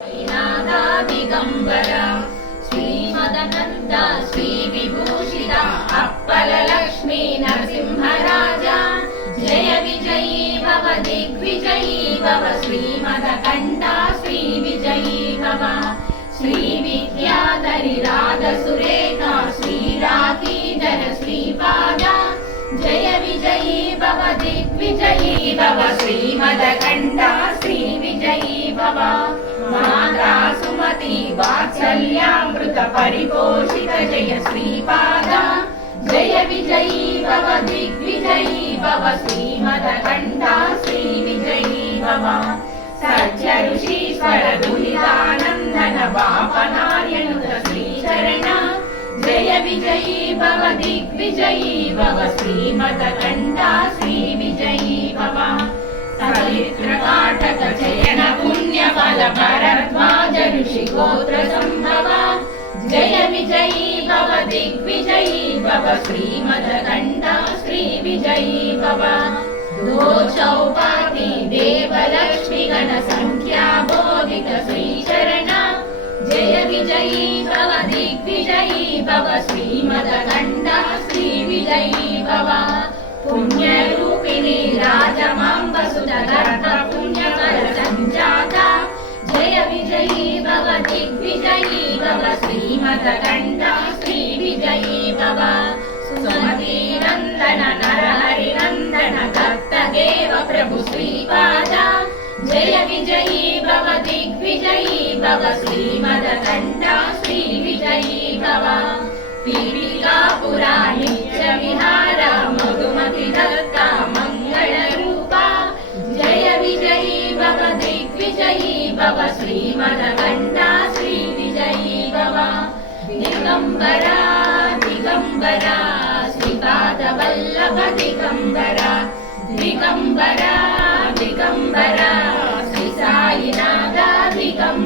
दिगंबर श्रीमदनंद श्री विभूषित अप्पल लक्ष्मी नरसिंहराजा जय विजयी भव दिग्विजयी भव श्रीमदकंठ श्री विजयी भव श्री विद्याधरी राग सुरेखा श्री राखीधर श्रीपाद जय विजयी भव दिग्विजयी भव श्रीमदकंठ श्री विजयी भव माता सुमति वात्सल्यामृत परिपोषित जय श्रीपाद जय विजयी भव दिग्विजयी भव श्रीमदकंठ श्री विजयी भव सत्य ऋषीश्वर दुहितानंदन बापनार्यनुत श्रीचरण जय विजयी भव दिग्विजयी भव श्रीमदकंठ श्री विजयी भव सवित्र काटक चयन पुण्य फल भरद्वाज ऋषि गोत्र संभव जय विजयी भव दिग्विजयी भव श्रीमदकंठ श्री विजयी भव दो चौपाती देव लक्ष्मी गण संख्या बोधित श्रीचरण जय विजयी भव दिग्विजयी भव श्रीमदकंठ श्री विजयी भव पुण्य रूपिणी राजमांब सुतगर्भ पुण्यकर संजाता जय विजयी भव दिग्विजयी भव श्रीमदकंठ श्री विजयी भव सुमति नंदन नरहरि नंदन दत्तदेव प्रभु श्रीपाद जय विजयी भव दिग्विजयी भव श्रीमदकंठ श्री विजयी भव पीठिकापुरा नित्य विहार मधुमति दत्ता मंगल रूपा जय विजयी भव दिग्विजयी भव श्रीमदकंठ श्री विजयी भव दिगंबरा दिगंबरा श्रीपाद वल्लभ दिगंबरा दिगंबरा